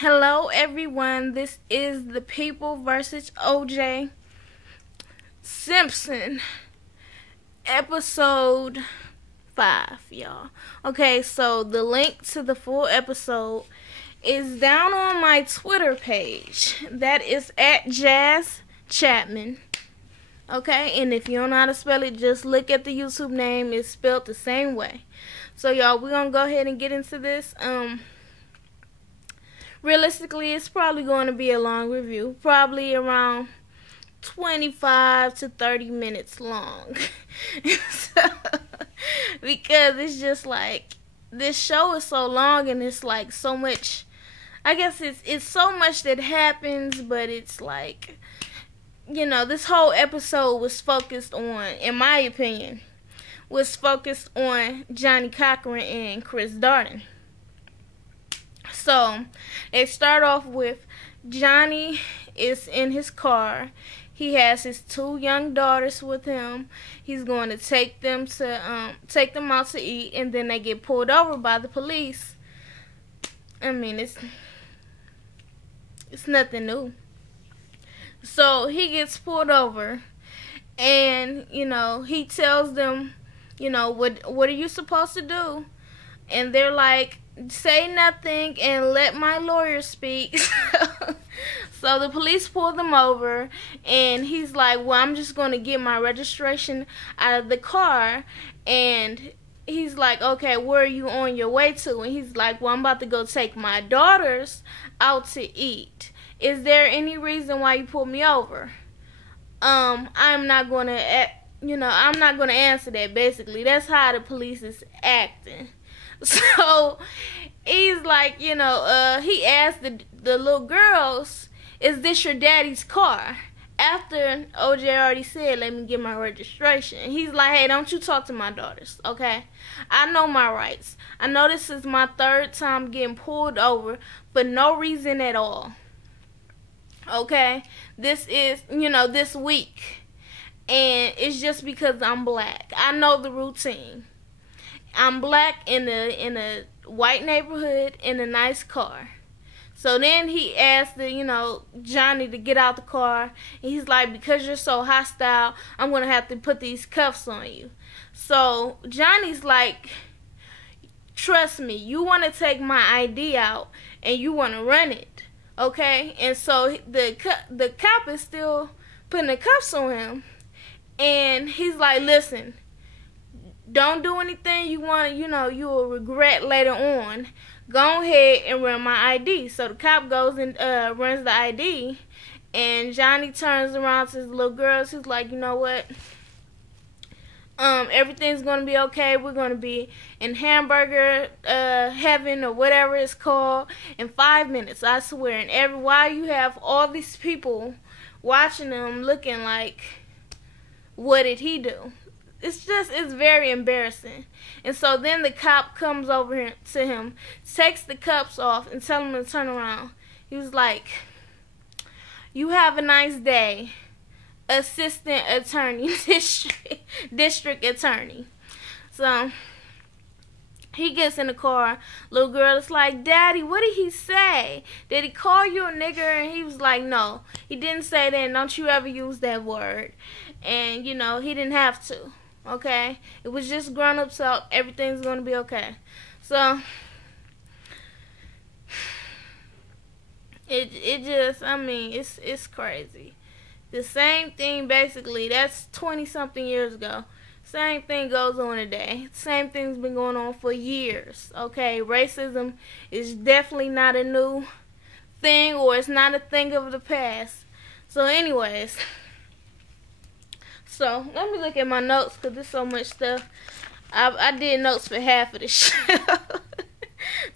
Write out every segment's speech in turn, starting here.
Hello, everyone. This is the People versus OJ Simpson, episode 5, y'all. Okay, so the link to the full episode is down on my Twitter page. That is at Jazz Chapman. Okay, and if you don't know how to spell it, just look at the YouTube name. It's spelled the same way. So, y'all, we're gonna go ahead and get into this. Realistically, it's probably going to be a long review, probably around 25 to 30 minutes long. So, because it's just like, this show is so long and it's like so much, I guess it's so much that happens, but it's like, this whole episode was focused on, in my opinion, was focused on Johnny Cochran and Chris Darden. So, it start off with Johnny is in his car. He has his 2 young daughters with him. He's going to take them out to eat, and then they get pulled over by the police. I mean, it's nothing new. So, he gets pulled over, and, he tells them, what are you supposed to do? And they're like, say nothing and let my lawyer speak. So the police pull them over, and he's like, well, I'm just going to get my registration out of the car. And he's like, okay, where are you on your way to? And he's like, well, I'm about to go take my daughters out to eat. Is there any reason why you pulled me over? I'm not going to, I'm not going to answer that, basically. That's how the police is acting. So, he's like, he asked the little girls, is this your daddy's car? After OJ already said, let me get my registration. He's like, hey, don't you talk to my daughters, okay? I know my rights. I know this is my 3rd time getting pulled over for no reason at all. Okay? This is, this week. And it's just because I'm black. I know the routine. I'm black in a white neighborhood in a nice car. So then he asked Johnny to get out the car. And he's like, because you're so hostile, I'm going to have to put these cuffs on you. So Johnny's like, trust me, you want to take my ID out and you want to run it. Okay? And so the cop is still putting the cuffs on him. And he's like, listen, don't do anything you want to, you will regret later on. Go ahead and run my ID. So the cop goes and runs the ID. And Johnny turns around to his little girls. He's like, you know what? Everything's going to be okay. We're going to be in hamburger heaven or whatever it's called in 5 minutes. I swear. And while you have all these people watching them looking like, what did he do? It's very embarrassing. And so then the cop comes over to him, takes the cuffs off, and tells him to turn around. He was like, you have a nice day, assistant attorney, district attorney. So he gets in the car. Little girl is like, Daddy, what did he say? Did he call you a nigger? And he was like, no, he didn't say that. Don't you ever use that word. And, he didn't have to. Okay? It was just grown-up talk. Everything's going to be okay. So, it's crazy. The same thing, basically, that's 20-something years ago. Same thing goes on today. Same thing's been going on for years. Okay? Racism is definitely not a new thing, or it's not a thing of the past. So, anyways, so let me look at my notes because there's so much stuff. I did notes for half of the show.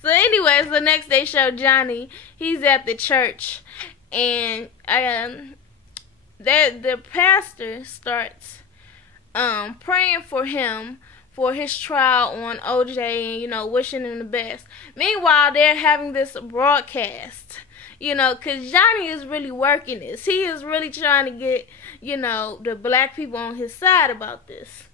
So, anyways, the next day show Johnny, he's at the church, and the pastor starts praying for him for his trial on OJ and, wishing him the best. Meanwhile, they're having this broadcast, because Johnny is really working this. He is really trying to get, the black people on his side about this.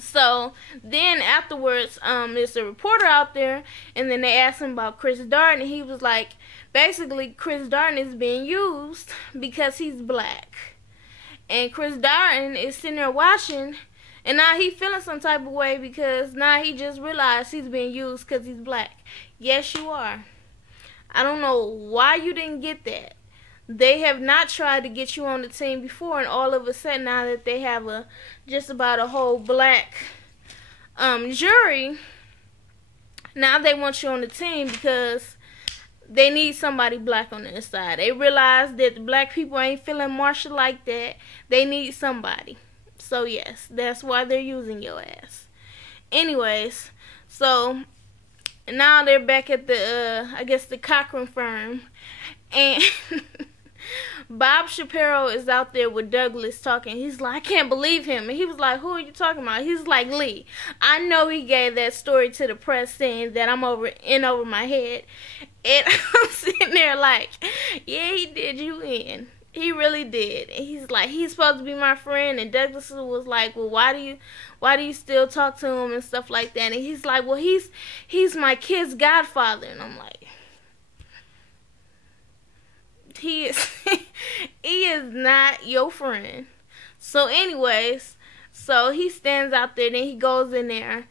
So then afterwards, there's a reporter out there, and then they asked him about Chris Darden, and he was like, basically, Chris Darden is being used because he's black. And Chris Darden is sitting there watching, and now he feeling some type of way because now he just realized he's being used because he's black. Yes, you are. I don't know why you didn't get that. They have not tried to get you on the team before, and all of a sudden, now that they have just about a whole black jury, now they want you on the team because they need somebody black on the inside. They realize that the black people ain't feeling Marsha like that. They need somebody. So yes, that's why they're using your ass. Anyways, so now they're back at the I guess the Cochran firm, and Bob Shapiro is out there with Douglas talking. He's like, I can't believe him. And he was like, who are you talking about? He's like, Lee. I know he gave that story to the press saying that I'm over my head. And I'm sitting there like, yeah, he did you in. He really did. And he's like, he's supposed to be my friend. And Douglas was like, well, why do you still talk to him and stuff like that? And he's like, well, he's my kid's godfather. And I'm like, he is not your friend. So anyways, so he stands out there, then he goes in there,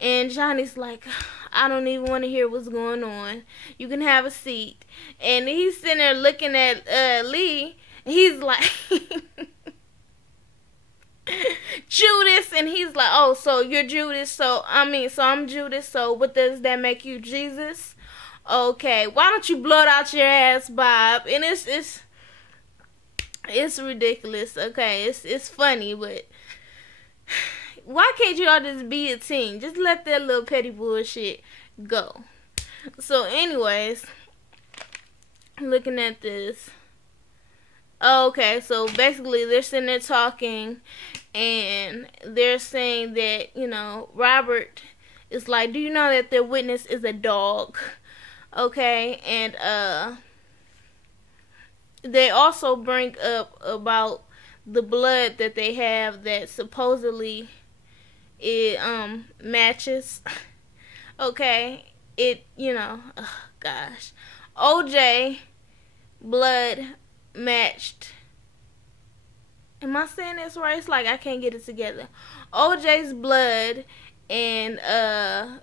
and Johnny's like, I don't even want to hear what's going on. You can have a seat. And he's sitting there looking at Lee, and he's like, Judas, and he's like, oh, so you're Judas, so I'm Judas, so what does that make you, Jesus? Okay, why don't you blow it out your ass, Bob? And it's ridiculous. Okay, it's funny, but why can't you all just be a team? Just let that little petty bullshit go. So, anyways, looking at this. Okay, so basically they're sitting there talking, and they're saying that, Robert is like, do you know that their witness is a dog? Okay, and they also bring up about the blood that they have that supposedly it matches. Okay, gosh, OJ blood matched. Am I saying this right? It's like I can't get it together. OJ's blood and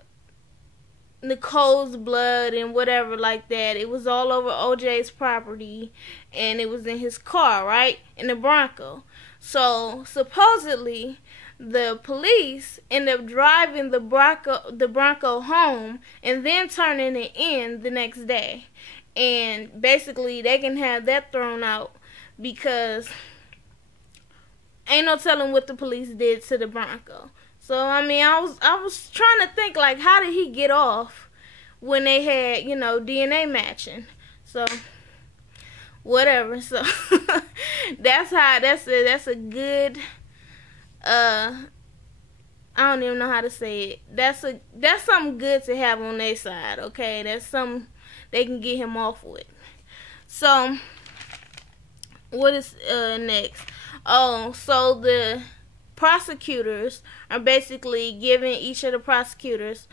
Nicole's blood and whatever like that. It was all over OJ's property, and it was in his car, right? In the Bronco. So supposedly the police end up driving the Bronco home and then turning it in the next day. And basically they can have that thrown out because ain't no telling what the police did to the Bronco. So I was trying to think, like, how did he get off when they had, DNA matching? So whatever. So that's a good I don't even know how to say it. That's something good to have on their side, okay? That's something they can get him off with. So what is next? Oh, so the prosecutors are basically giving each of the prosecutors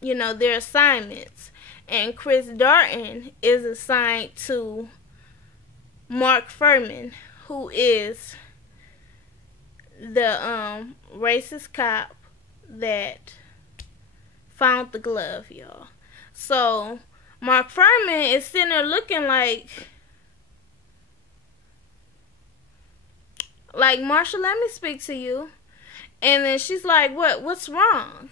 their assignments, and Chris Darden is assigned to Mark Furman, who is the racist cop that found the glove, y'all. So Mark Furman is sitting there looking like Marsha, let me speak to you. And then she's like, what's wrong?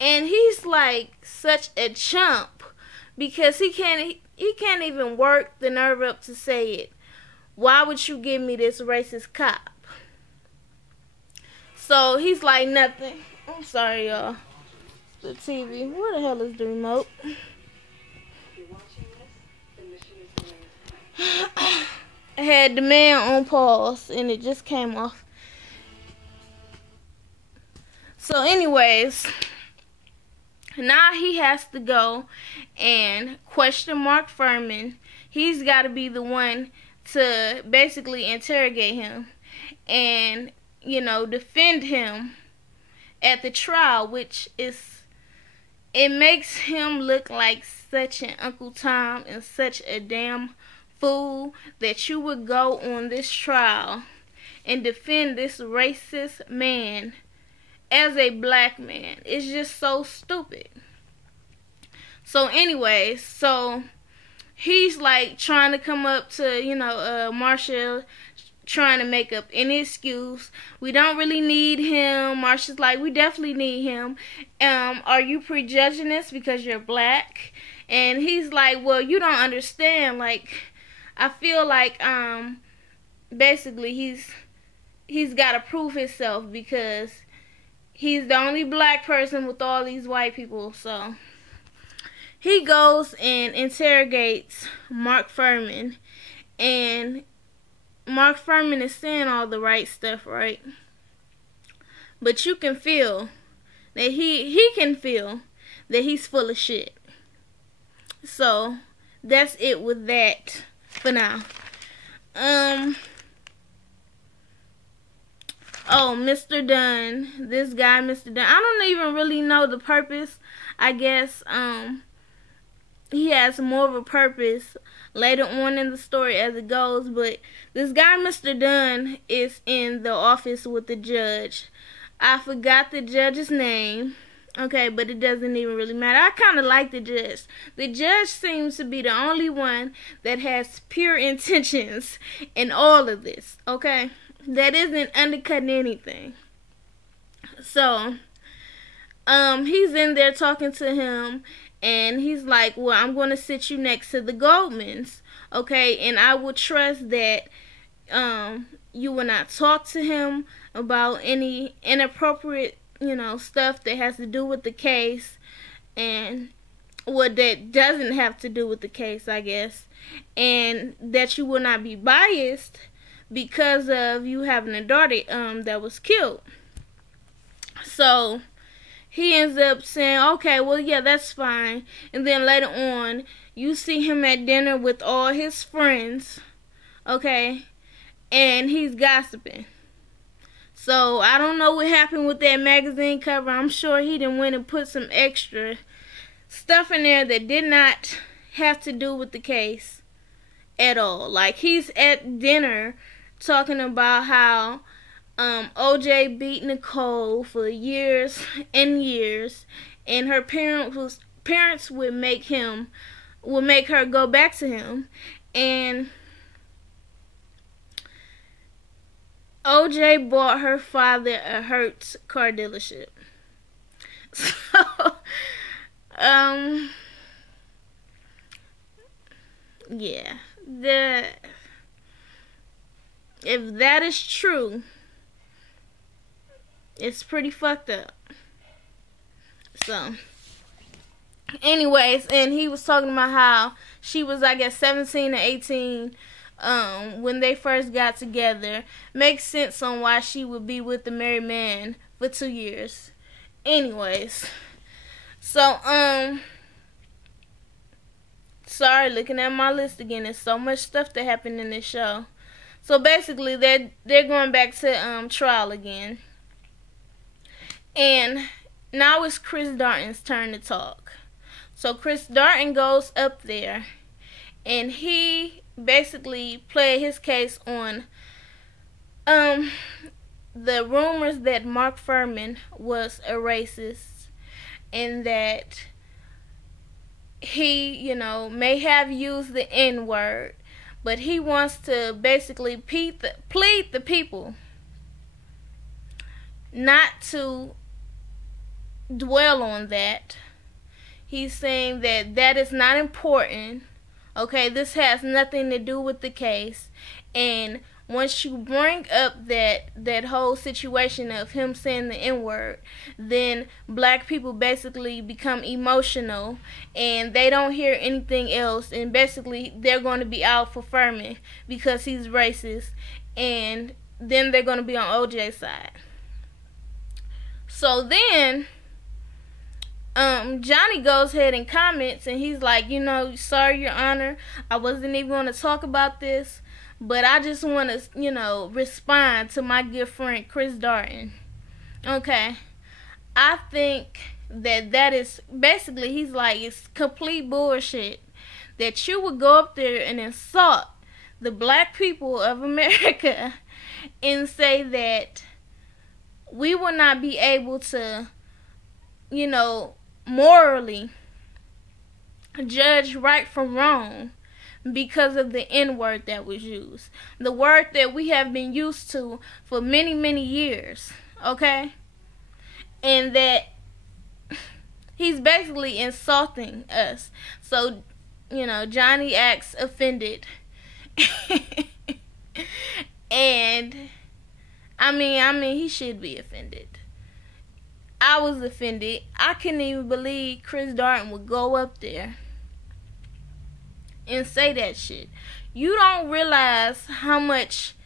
And he's like such a chump because he can't even work the nerve up to say it. Why would you give me this racist cop? So he's like, nothing. I'm sorry, y'all. The TV. Where the hell is the remote? I had the man on pause and it just came off. So anyways, now he has to go and question Mark Furman. He's got to be the one to basically interrogate him. And defend him at the trial, which it makes him look like such an Uncle Tom and such a damn fool that you would go on this trial and defend this racist man as a black man. It's just so stupid. So anyways, he's like trying to come up to, Marsha, trying to make up any excuse. We don't really need him. Marsha's like, we definitely need him. Are you prejudging us because you're black? And he's like, well, you don't understand. Like, I feel like basically he's got to prove himself because he's the only black person with all these white people. So he goes and interrogates Mark Fuhrman, and Mark Fuhrman is saying all the right stuff, right? But you can feel that he can feel that he's full of shit. So that's it with that for now. Mr. Dunn, this guy, Mr. Dunn, I don't even really know the purpose. I guess he has more of a purpose later on in the story as it goes, but this guy, Mr. Dunn, is in the office with the judge. I forgot the judge's name, okay, but it doesn't even really matter. I kind of like the judge. The judge seems to be the only one that has pure intentions in all of this, okay? That isn't undercutting anything. So, he's in there talking to him, and he's like, well, I'm going to sit you next to the Goldmans, okay? And I will trust that you will not talk to him about any inappropriate, stuff that has to do with the case, and what that doesn't have to do with the case, I guess. And that you will not be biased because of you having a daughter that was killed. So he ends up saying, okay, well, yeah, that's fine. And then later on, you see him at dinner with all his friends, okay, and he's gossiping. So I don't know what happened with that magazine cover. I'm sure he done went and put some extra stuff in there that did not have to do with the case at all. Like, he's at dinner talking about how OJ beat Nicole for years and years, and her parents would make her go back to him, and OJ bought her father a Hertz car dealership. So, yeah, if that is true, it's pretty fucked up. So, anyways, and he was talking about how she was, I guess, 17 or 18 when they first got together. Makes sense on why she would be with the married man for 2 years. Anyways, so, sorry, looking at my list again. There's so much stuff that happened in this show. So basically, they're going back to trial again. And now it's Chris Darton's turn to talk. So Chris Darton goes up there, and he basically played his case on the rumors that Mark Fuhrman was a racist, and that he, may have used the N-word, but he wants to basically plead the people not to dwell on that. He's saying that is not important. Okay, this has nothing to do with the case. And once you bring up that whole situation of him saying the N-word, then black people basically become emotional and they don't hear anything else, and basically they're going to be out for Fuhrman because he's racist, and then they're going to be on OJ's side. So then Johnny goes ahead and comments, and he's like, sorry, Your Honor, I wasn't even going to talk about this, but I just want to, respond to my good friend Chris Darden. Okay, I think that is basically, he's like, it's complete bullshit that you would go up there and insult the black people of America and say that we will not be able to, morally judge right from wrong because of the N-word that was used. The word that we have been used to for many, many years. Okay? And that he's basically insulting us. So, Johnny acts offended. And I mean, he should be offended. I was offended. I couldn't even believe Chris Darden would go up there and say that shit. You don't realize how much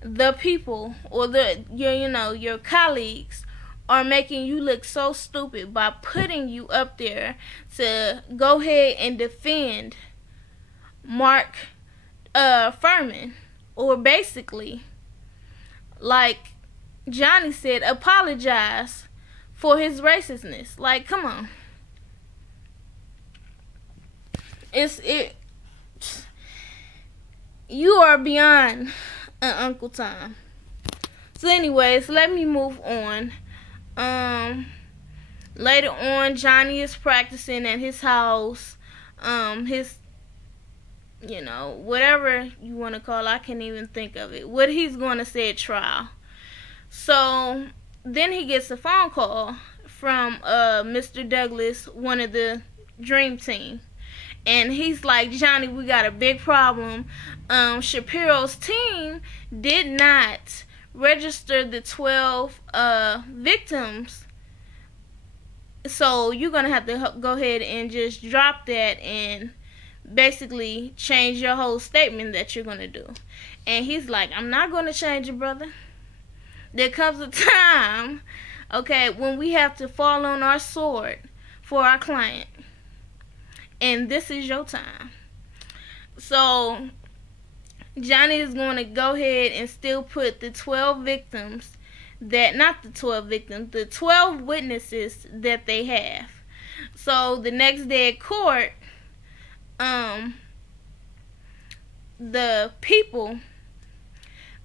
the people or your colleagues are making you look so stupid by putting you up there to go ahead and defend Mark Furman, or basically, like Johnny said, apologize for his racistness. Like, come on. You are beyond Uncle Tom. So anyways, let me move on. Later on, Johnny is practicing at his house. His, whatever you want to call it, I can't even think of it. What he's going to say at trial. So then he gets a phone call from Mr. Douglas, one of the Dream Team. And he's like, Johnny, we got a big problem. Shapiro's team did not register the 12 victims. So you're going to have to go ahead and just drop that and basically change your whole statement that you're going to do. And he's like, I'm not going to change it, brother. There comes a time, okay, when we have to fall on our sword for our client. And this is your time. So Johnny is going to go ahead and still put the 12 victims the 12 witnesses that they have. So the next day at court, the people,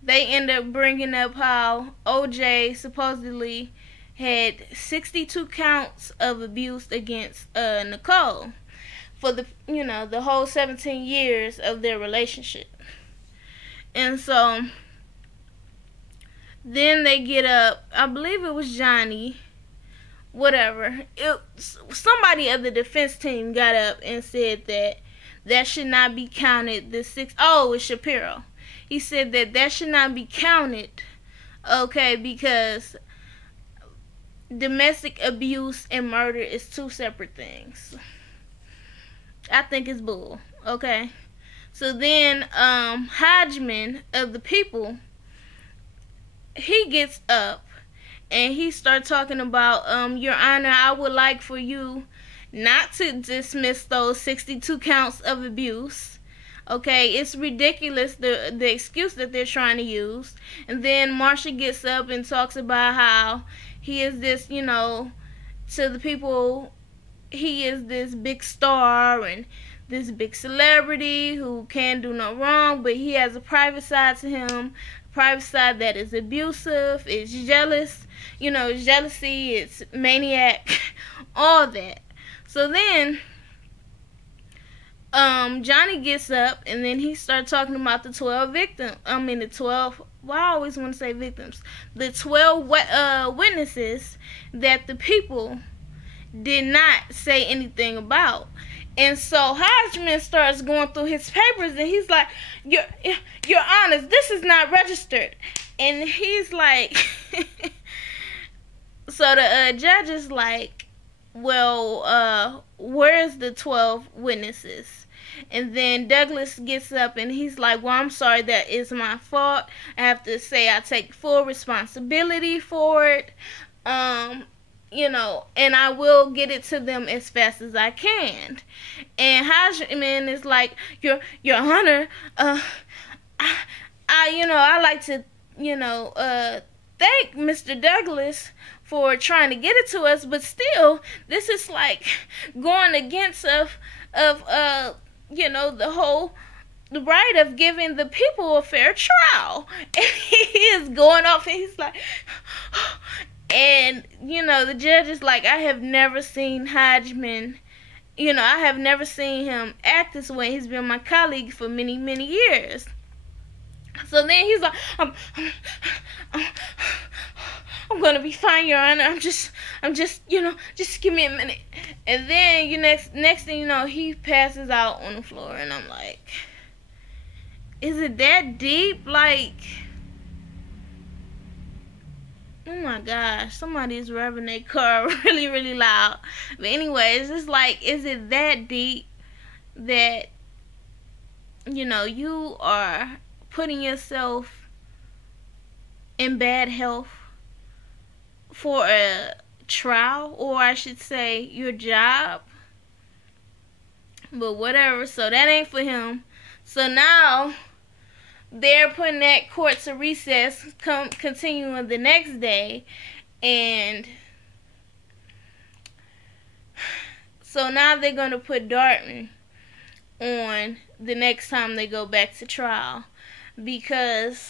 they end up bringing up how OJ supposedly had 62 counts of abuse against Nicole for the whole 17 years of their relationship. And so then they get up, I believe it was Johnny, whatever. Somebody of the defense team got up and said that should not be counted. It was Shapiro. He said that should not be counted, okay, because domestic abuse and murder is two separate things. I think it's bull, okay? So then Hodgman of the people, he gets up and he starts talking about, Your Honor, I would like for you not to dismiss those 62 counts of abuse. Okay, it's ridiculous, the excuse that they're trying to use. And then Marsha gets up and talks about how he is this, to the people, he is this big star and this big celebrity who can't do no wrong, but he has a private side to him, a private side that is abusive, it's jealous, it's jealousy, it's maniac, all that. So then Johnny gets up and then he starts talking about the 12 victims. The 12, well, I always want to say victims. The 12 witnesses that the people did not say anything about. And so Hodgman starts going through his papers and he's like, Your Honor, this is not registered. And he's like, so the judge is like, well, where's the 12 witnesses? And then Douglas gets up and he's like, well, I'm sorry, that is my fault. I have to say I take full responsibility for it. and I will get it to them as fast as I can. And Hodgman is like, Your Honor, I like to, thank Mr. Douglas for trying to get it to us, but still, this is like going against the right of giving the people a fair trial. And he is going off, and he's like, and the judge is like, I have never seen Hodgman. I have never seen him act this way. He's been my colleague for many, many years. So then he's like, I'm gonna be fine, Your Honor. I'm just, just give me a minute. And then next thing you know, he passes out on the floor, and I'm like, is it that deep? Like, oh my gosh, somebody's revving their car really, really loud. But anyways, it's like, is it that deep that you are putting yourself in bad health for a trial, or I should say your job? But whatever, so that ain't for him. So now they're putting that court to recess, continuing the next day, and so now they're going to put Darton on the next time they go back to trial, because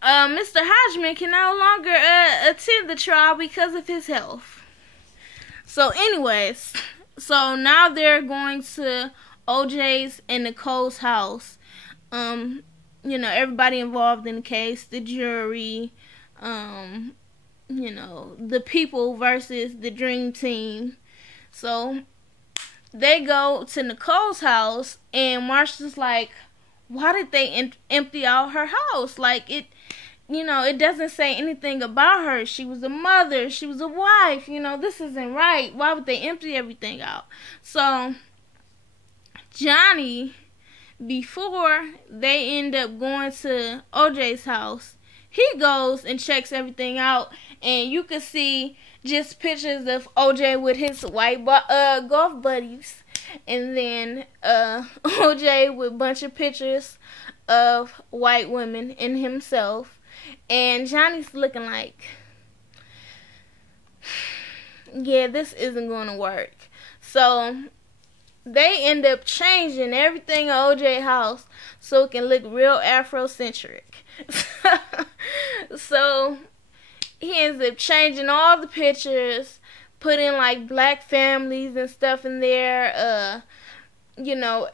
Mr. Hodgman can no longer attend the trial because of his health. So anyways, so now they're going to OJ's and Nicole's house. Everybody involved in the case, the jury, the people versus the dream team. So they go to Nicole's house, and Marsha's like, why did they empty out her house? Like, it doesn't say anything about her. She was a mother. She was a wife. This isn't right. Why would they empty everything out? So Johnny, before they end up going to OJ's house, he goes and checks everything out, and you can see just pictures of OJ with his white golf buddies, and then OJ with a bunch of pictures of white women and himself, and Johnny's looking like, yeah, this isn't going to work. So they end up changing everything at OJ's house so it can look real Afrocentric. So he ends up changing all the pictures, putting like black families and stuff in there,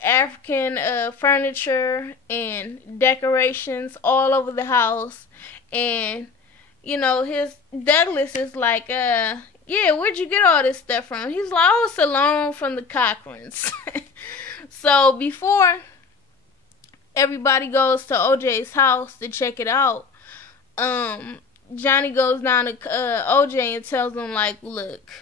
African furniture and decorations all over the house. And his Douglas is like, yeah, where'd you get all this stuff from? He's like, oh, it's a loan from the Cochrans. So before everybody goes to OJ's house to check it out, Johnny goes down to OJ and tells him, like, look,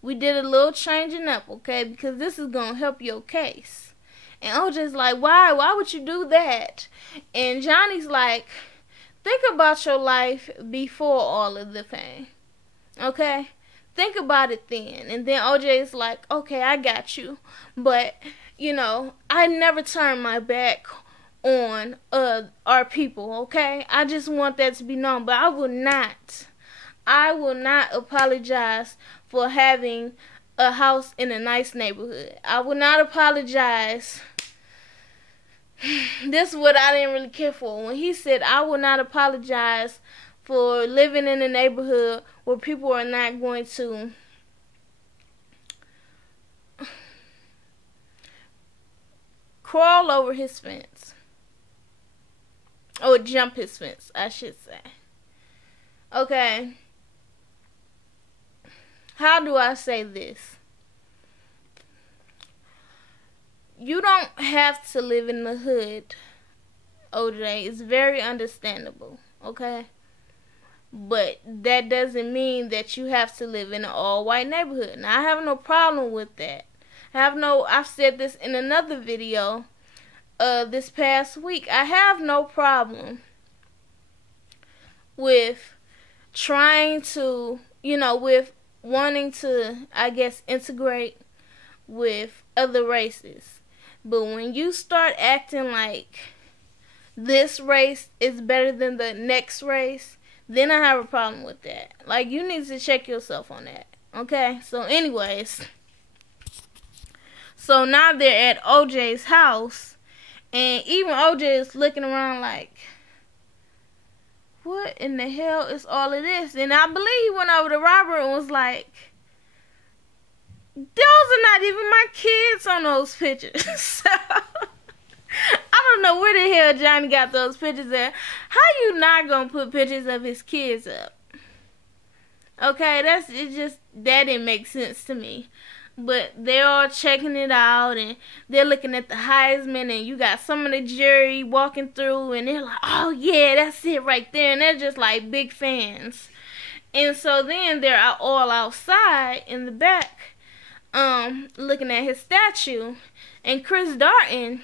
we did a little changing up, okay, because this is going to help your case. And OJ's like, why would you do that? And Johnny's like, think about your life before all of the fame, okay? Think about it then. And then OJ's like, okay, I got you. But, I never turn my back on our people, okay? I just want that to be known. But I will not apologize for having a house in a nice neighborhood. I will not apologize. This is what I didn't really care for. When he said, I will not apologize for living in a neighborhood where people are not going to crawl over his fence. Or jump his fence, I should say. Okay. How do I say this? You don't have to live in the hood, OJ. It's very understandable, okay? But that doesn't mean that you have to live in an all-white neighborhood. Now, I have no problem with that. I've said this in another video this past week. I have no problem with trying to, with wanting to, I guess, integrate with other races. But when you start acting like this race is better than the next race, then I have a problem with that. Like, you need to check yourself on that. Okay? So anyways, so now they're at OJ's house, and even OJ is looking around like, what in the hell is all of this? And I believe he went over to Robert and was like, those are not even my kids on those pictures. So, I don't know where the hell Johnny got those pictures at. How you not gonna put pictures of his kids up? Okay, that didn't make sense to me. But they're all checking it out, and they're looking at the Heisman, and you got some of the jury walking through, and they're like, oh yeah, that's it right there. And they're just like big fans. And so then they're all outside in the back, looking at his statue, and Chris Darton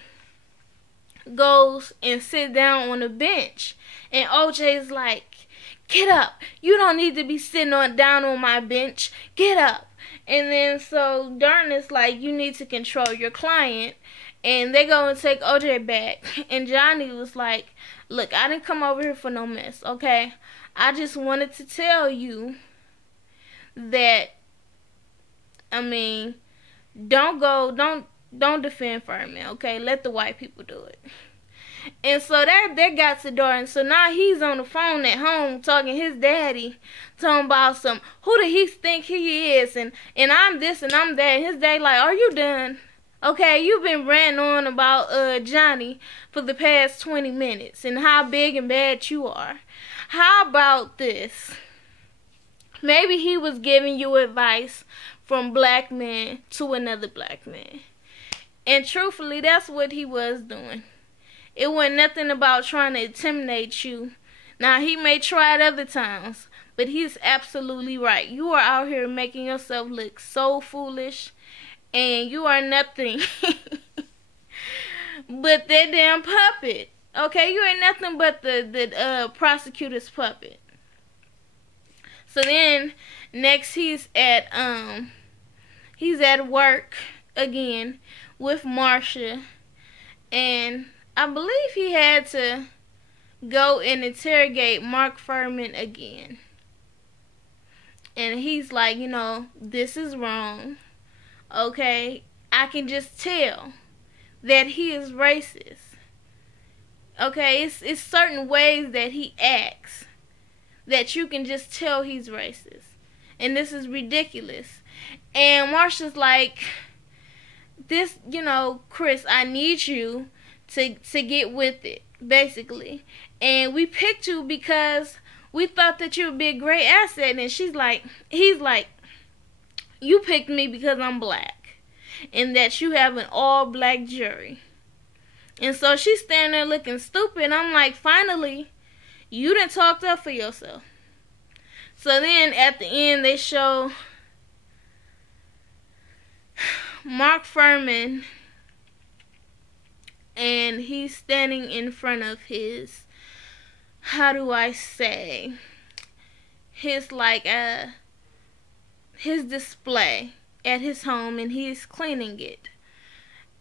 goes and sit down on a bench, and OJ's like, get up, you don't need to be sitting down on my bench, get up. And then so Darton is like, you need to control your client, and they go and take OJ back, and Johnny was like, look, I didn't come over here for no mess, okay? I just wanted to tell you that, I mean, don't defend Furman, okay? Let the white people do it. And so that got to Darton. So now he's on the phone at home talking his daddy, talking about who do he think he is, and I'm this and I'm that. And his dad like, are you done? Okay, you've been ranting on about Johnny for the past 20 minutes and how big and bad you are. How about this? Maybe he was giving you advice from black man to another black man. And truthfully, that's what he was doing. It wasn't nothing about trying to intimidate you. Now, he may try it other times, but he's absolutely right. You are out here making yourself look so foolish, and you are nothing but that damn puppet. Okay, you ain't nothing but the prosecutor's puppet. So then, next he's at work again with Marsha, and I believe he had to go and interrogate Mark Furman again. And he's like, this is wrong. Okay, I can just tell that he is racist. Okay, it's certain ways that he acts that you can just tell he's racist. And this is ridiculous. And Marsha's like, this, Chris, I need you to get with it, basically. And we picked you because we thought that you would be a great asset. And he's like, you picked me because I'm black, and that you have an all-black jury. And so she's standing there looking stupid. I'm like, finally, you done talked up for yourself. So then at the end, they show Mark Furman, and he's standing in front of his, how do I say, his his display at his home, and he's cleaning it,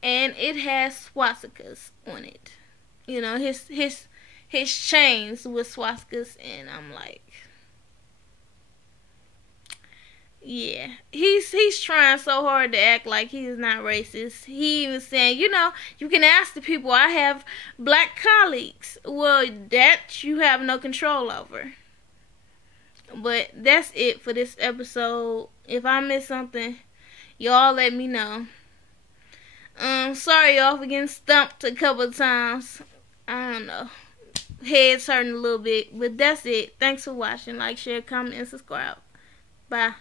and it has swastikas on it. His chains with swastikas, and I'm like, yeah, he's trying so hard to act like he is not racist. He even saying, you can ask the people, I have black colleagues. Well, that you have no control over. But that's it for this episode. If I missed something, y'all let me know. Sorry y'all for getting stumped a couple of times. I don't know. Head's hurting a little bit. But that's it. Thanks for watching. Like, share, comment, and subscribe. Bye.